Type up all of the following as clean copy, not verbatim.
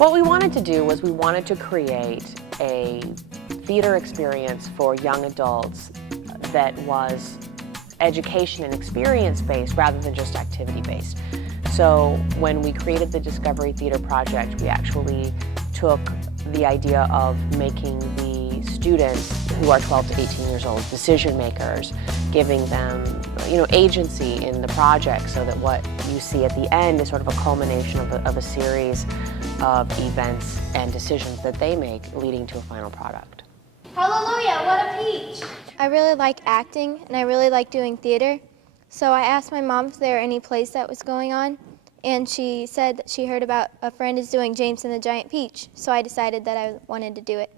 What we wanted to do was we wanted to create a theater experience for young adults that was education and experience-based rather than just activity-based. So when we created the Discovery Theater Project, we actually took the idea of making the students who are 12 to 18 years old decision makers, giving them agency in the project, so that what you see at the end is sort of a culmination of a series of events and decisions that they make leading to a final product. Hallelujah, what a peach! I really like acting and I really like doing theater. So I asked my mom if there were any plays that was going on, and she said that she heard about a friend is doing James and the Giant Peach. So I decided that I wanted to do it.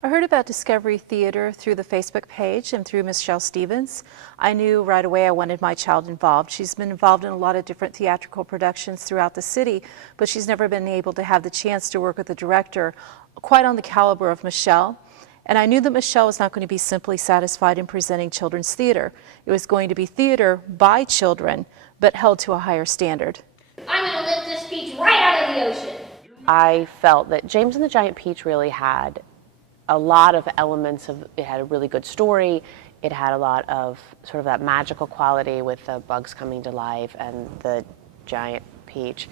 I heard about Discovery Theater through the Facebook page and through Michelle Stevens. I knew right away I wanted my child involved. She's been involved in a lot of different theatrical productions throughout the city, but she's never been able to have the chance to work with a director quite on the caliber of Michelle. And I knew that Michelle was not going to be simply satisfied in presenting children's theater. It was going to be theater by children, but held to a higher standard. I'm going to lift this peach right out of the ocean. I felt that James and the Giant Peach really had a lot of elements of, it had a really good story, it had a lot of sort of that magical quality with the bugs coming to life and the giant peach.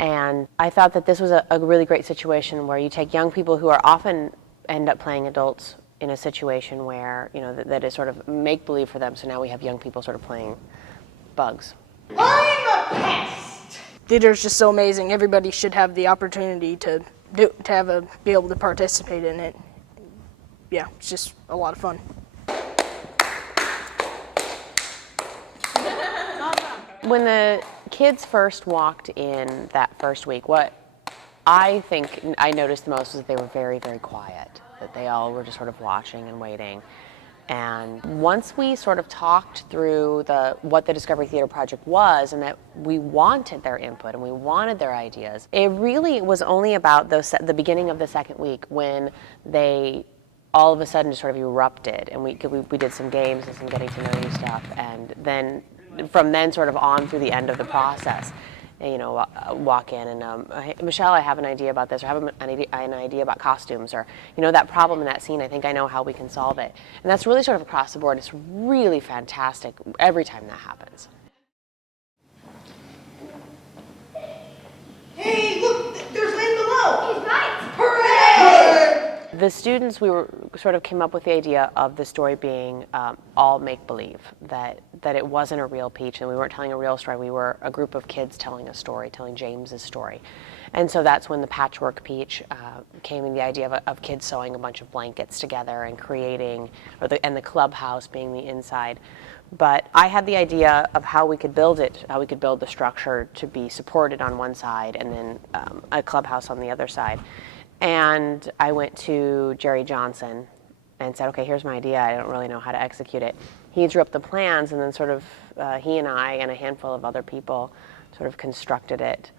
And I thought that this was a really great situation where you take young people who are often end up playing adults in a situation where, that is sort of make-believe for them, so now we have young people sort of playing bugs. I'm a pest! Theater's just so amazing. Everybody should have the opportunity to be able to participate in it. Yeah, it's just a lot of fun. When the kids first walked in that first week, what I think I noticed the most was that they were very, very quiet, that they all were just sort of watching and waiting. And once we sort of talked through what the Discovery Theater Project was, and that we wanted their input and we wanted their ideas, it really was only about the beginning of the second week when they all of a sudden just sort of erupted, and we did some games and some getting to know you stuff, and then from then sort of on through the end of the process, walk in and, hey, Michelle, I have an idea about this, or I have an idea about costumes, or, that problem in that scene, I think I know how we can solve it. And that's really sort of across the board. It's really fantastic every time that happens. Hey, look, there's land below! He's right! Hooray! The students, we sort of came up with the idea of the story being all make-believe, that it wasn't a real peach and we weren't telling a real story. We were a group of kids telling a story, telling James's story. And so that's when the patchwork peach came in, the idea of kids sewing a bunch of blankets together and creating, and the clubhouse being the inside. But I had the idea of how we could build it, how we could build the structure to be supported on one side and then a clubhouse on the other side. And I went to Jerry Johnson and said, okay, here's my idea. I don't really know how to execute it. He drew up the plans, and then sort of he and I and a handful of other people sort of constructed it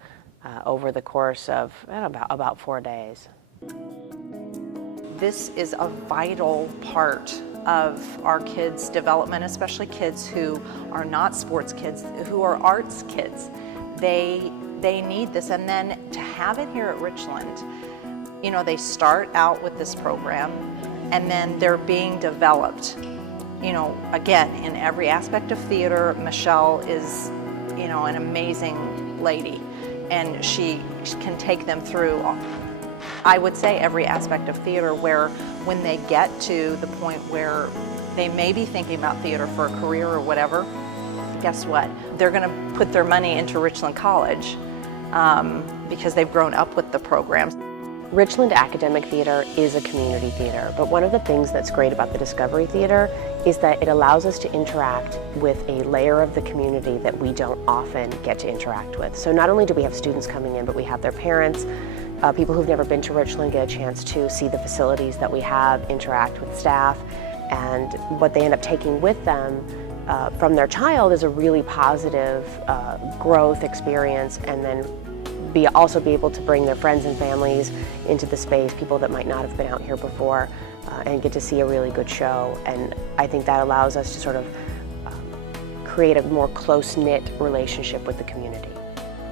over the course of about 4 days. This is a vital part of our kids' development, especially kids who are not sports kids, who are arts kids. They need this, and then to have it here at Richland, they start out with this program and then they're being developed. Again, in every aspect of theater, Michelle is, an amazing lady, and she can take them through, I would say, every aspect of theater, where when they get to the point where they may be thinking about theater for a career or whatever, guess what? They're going to put their money into Richland College because they've grown up with the programs. Richland Academic Theater is a community theater, but one of the things that's great about the Discovery Theater is that it allows us to interact with a layer of the community that we don't often get to interact with. So not only do we have students coming in, but we have their parents, people who've never been to Richland get a chance to see the facilities that we have, interact with staff, and what they end up taking with them from their child is a really positive growth experience, and then also be able to bring their friends and families into the space, people that might not have been out here before, and get to see a really good show. And I think that allows us to sort of create a more close-knit relationship with the community.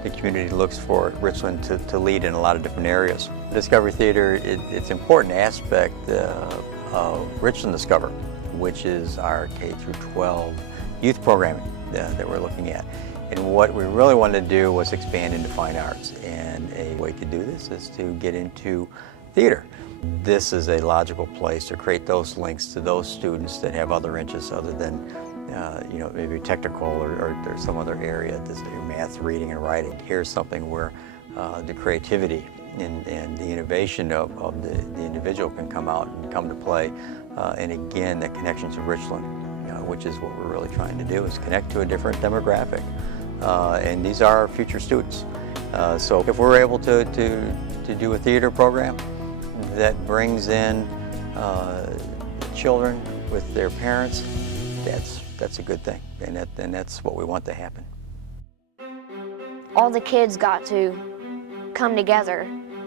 the community looks for Richland to lead in a lot of different areas. Discovery Theater, it's an important aspect of Richland Discover, which is our K through 12 youth programming that we're looking at. And what we really wanted to do was expand into fine arts, and a way to do this is to get into theater. This is a logical place to create those links to those students that have other interests other than you know, maybe technical or some other area, math, reading, and writing. Here's something where the creativity and the innovation of the individual can come out and come to play. And again, the connection to Richland, which is what we're really trying to do, is connect to a different demographic. And these are our future students. So if we're able to do a theater program that brings in children with their parents, that's a good thing, and that's what we want to happen. All the kids got to come together,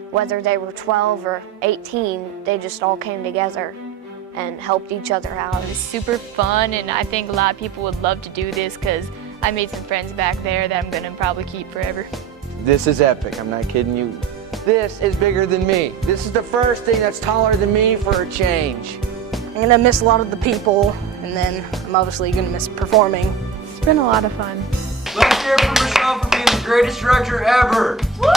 whether they were 12 or 18, they just all came together and helped each other out. It was super fun, and I think a lot of people would love to do this because I made some friends back there that I'm gonna probably keep forever. This is epic, I'm not kidding you. This is bigger than me. This is the first thing that's taller than me for a change. I'm gonna miss a lot of the people, and then I'm obviously gonna miss performing. It's been a lot of fun. Let's hear it for Michelle for being the greatest director ever. Woo!